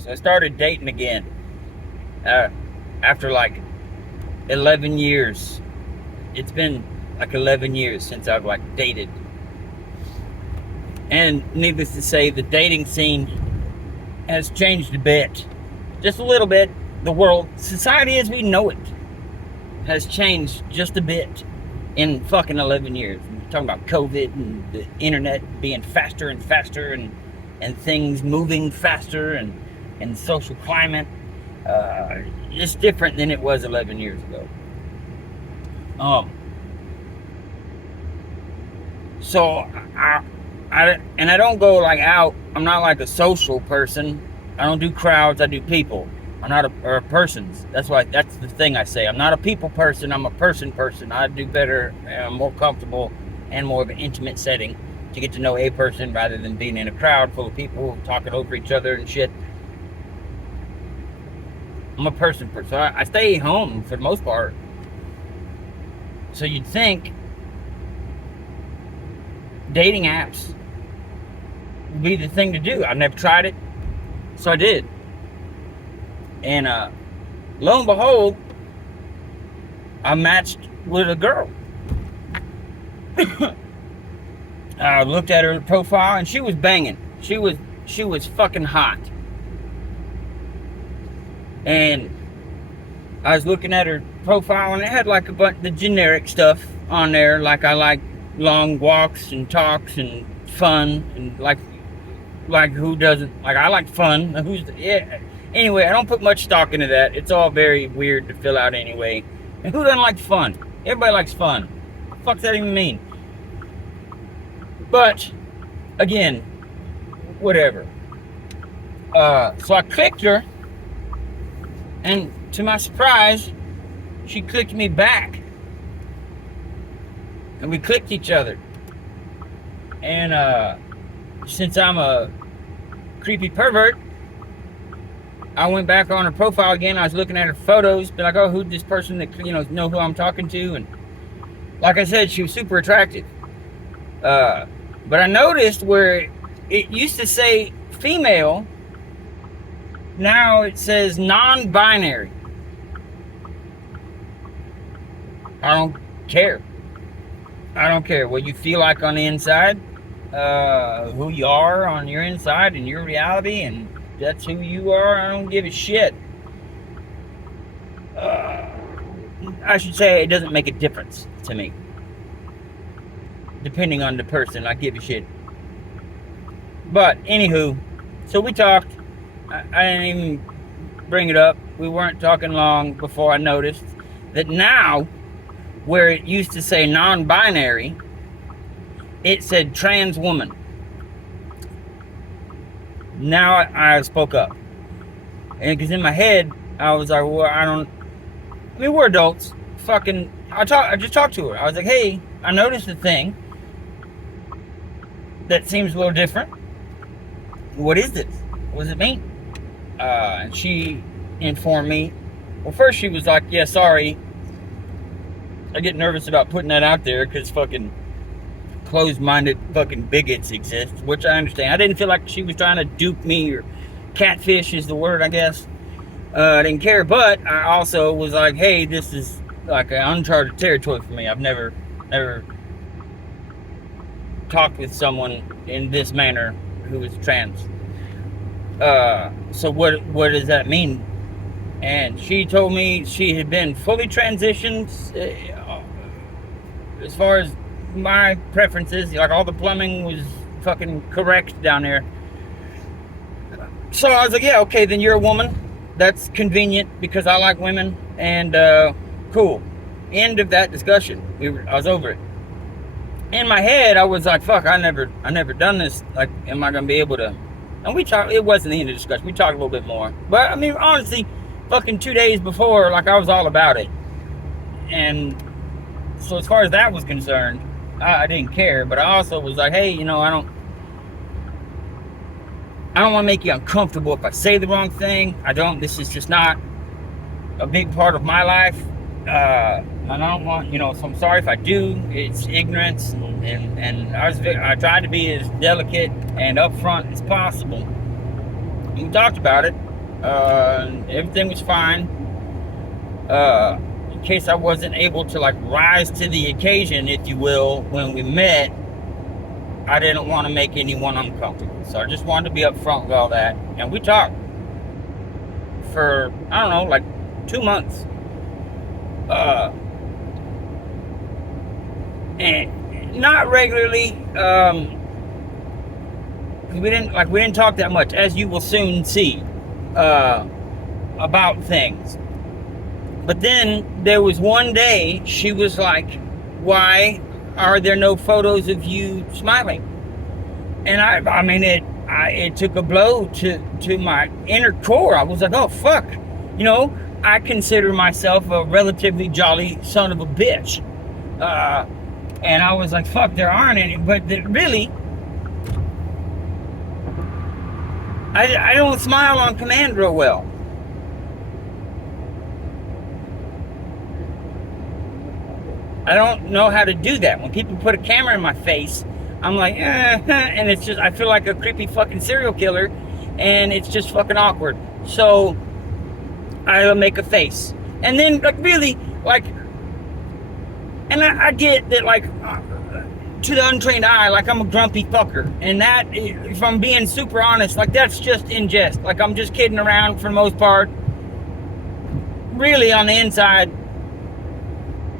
So I started dating again after like 11 years. It's been like 11 years since I've like dated. And needless to say, the dating scene has changed a bit. Just a little bit. The world, society as we know it, has changed just a bit in fucking 11 years. We're talking about COVID and the internet being faster and faster and things moving faster and social climate. It's different than it was 11 years ago. So I don't go like out. I'm not like a social person. I don't do crowds. I do people. I'm not a persons. That's the thing I say. I'm not a people person. I'm a person. I do better, more comfortable, and more of an intimate setting to get to know a person rather than being in a crowd full of people talking over each other and shit. I'm a person. So I stay home for the most part. So you'd think dating apps would be the thing to do. I've never tried it, so I did. And lo and behold, I matched with a girl. I looked at her profile and she was banging. She was fucking hot. And I was looking at her profile and it had like a bunch of the generic stuff on there, like I like long walks and talks and fun and like who doesn't? Like I like fun. Anyway, I don't put much stock into that. It's all very weird to fill out anyway. And who doesn't like fun? Everybody likes fun. What the fuck does that even mean? But again, whatever. So I clicked her, and to my surprise, she clicked me back. And we clicked each other. And since I'm a creepy pervert, I went back on her profile again. I was looking at her photos, be like, oh, who's this person that know who I'm talking to? And like I said, she was super attractive. But I noticed where it used to say female, now it says non-binary. I don't care. I don't care what you feel like on the inside, who you are on your inside and your reality, and that's who you are. I don't give a shit. I should say it doesn't make a difference to me. Depending on the person, I give a shit. But anywho, so we talked. I didn't even bring it up. We weren't talking long before I noticed that now, where it used to say non-binary, it said trans woman. Now I spoke up. And because in my head, I was like, well, we're adults. I just talked to her. I was like, hey, I noticed a thing that seems a little different. What is this? What does it mean? And she informed me. Well, first she was like, yeah, sorry. I get nervous about putting that out there because fucking closed-minded fucking bigots exist, which I understand. I didn't feel like she was trying to dupe me, or catfish is the word, I guess. I didn't care, but I also was like, hey, this is like an uncharted territory for me. I've never talked with someone in this manner who is trans. So what does that mean? And she told me she had been fully transitioned as far as my preferences. Like all the plumbing was fucking correct down there. So I was like, yeah, okay, then you're a woman. That's convenient because I like women. And cool. End of that discussion. I was over it. In my head, I was like, fuck, I never done this. Like, am I gonna be able to? And we talked. It wasn't the end of the discussion. We talked a little bit more. But I mean, honestly, fucking 2 days before, like I was all about it. And so as far as that was concerned, I didn't care. But I also was like, hey, I don't want to make you uncomfortable if I say the wrong thing. This is just not a big part of my life. And I don't want, so I'm sorry if I do. It's ignorance. And I tried to be as delicate and upfront as possible. And we talked about it. Everything was fine. In case I wasn't able to like rise to the occasion, if you will, when we met, I didn't want to make anyone uncomfortable. So I just wanted to be upfront with all that. And we talked for, I don't know, like 2 months. And not regularly. We didn't talk that much, as you will soon see, about things. But then there was one day she was like, "Why are there no photos of you smiling?" And I mean, it took a blow to my inner core. I was like, "Oh fuck," you know. I consider myself a relatively jolly son of a bitch, and I was like, "Fuck, there aren't any." But really, I don't smile on command real well. I don't know how to do that. When people put a camera in my face, I'm like, and it's just, I feel like a creepy fucking serial killer, and it's just fucking awkward. So I'll make a face. And then, like, really, like, and I get that, like, to the untrained eye, like, I'm a grumpy fucker. And that, if I'm being super honest, like, that's just in jest. Like, I'm just kidding around for the most part. Really, on the inside,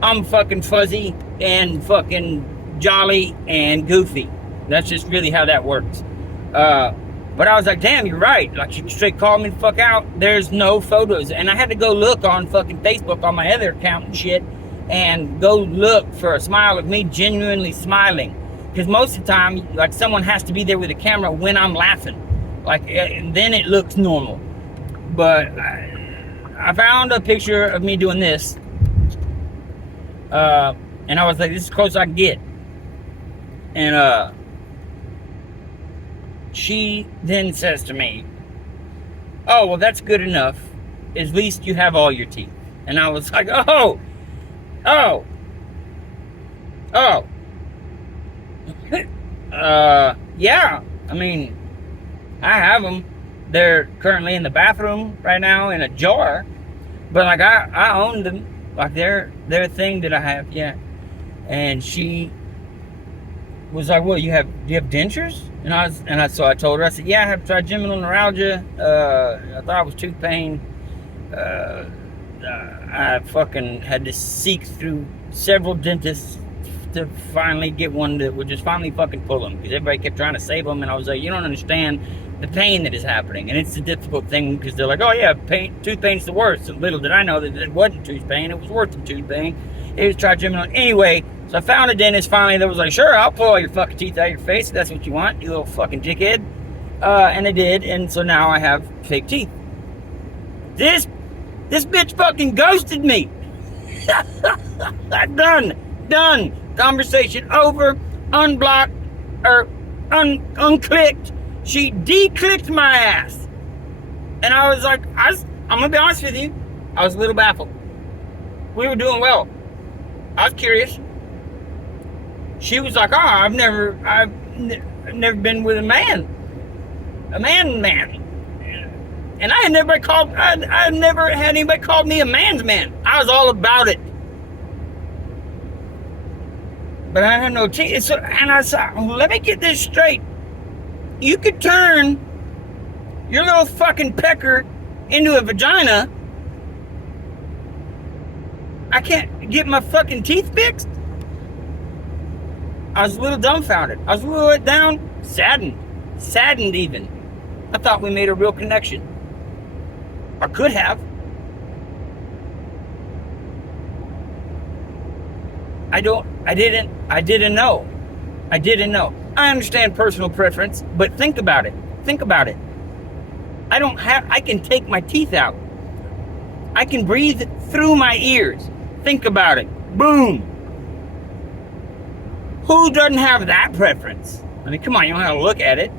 I'm fucking fuzzy and fucking jolly and goofy. That's just really how that works. But I was like, damn, you're right. Like, she straight called me the fuck out. There's no photos. And I had to go look on fucking Facebook on my other account and shit, and go look for a smile of me genuinely smiling. Because most of the time, like, someone has to be there with a camera when I'm laughing. Like, and then it looks normal. But I found a picture of me doing this. And I was like, this is as close as I can get. And she then says to me, "Oh, well, that's good enough. At least you have all your teeth." And I was like, oh. Yeah. I mean, I have them. They're currently in the bathroom right now in a jar. But, like, I own them. Like, they're a thing that I have, yeah. And she was like, "What, do you have dentures?" And so I told her, I said, "Yeah, I have trigeminal neuralgia. I thought it was tooth pain. I fucking had to seek through several dentists to finally get one that would just finally fucking pull them, because everybody kept trying to save them, and I was like, you don't understand the pain that is happening." And it's a difficult thing, because they're like, "Oh yeah, tooth pain's the worst." And little did I know that it wasn't tooth pain, it was worse than tooth pain. It was trigeminal. Anyway, so I found a dentist finally that was like, "Sure, I'll pull all your fucking teeth out of your face if that's what you want, you little fucking dickhead." And they did, and so now I have fake teeth. This bitch fucking ghosted me. Done. Conversation over. Unblocked, or unclicked. She declicked my ass. And I was like, I'm gonna be honest with you, I was a little baffled. We were doing well. I was curious. She was like, "Oh, I've never been with a man. And I never had anybody call me a man's man. I was all about it. But I had no teeth." So, and I said, well, let me get this straight. You could turn your little fucking pecker into a vagina. I can't get my fucking teeth fixed? I was a little dumbfounded. I was a little let down, saddened even. I thought we made a real connection. I could have. I didn't know. I understand personal preference, but think about it. I can take my teeth out. I can breathe through my ears. Think about it. Boom. Who doesn't have that preference? I mean, come on, you don't have to look at it.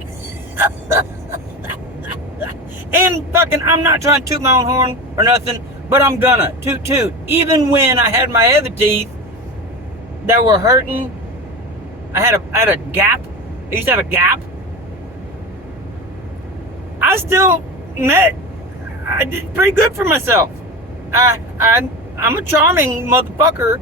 And fucking, I'm not trying to toot my own horn or nothing, but I'm gonna toot. Even when I had my other teeth that were hurting, I had a gap. I used to have a gap. I still met I did pretty good for myself. I'm a charming motherfucker.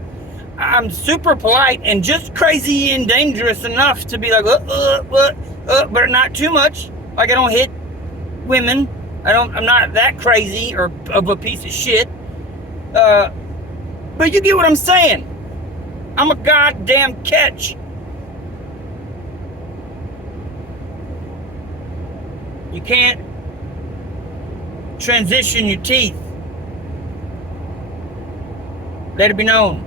I'm super polite and just crazy and dangerous enough to be like, but not too much. Like I don't hit women. I'm not that crazy or of a piece of shit. But you get what I'm saying. I'm a goddamn catch. You can't transition your teeth. Let it be known.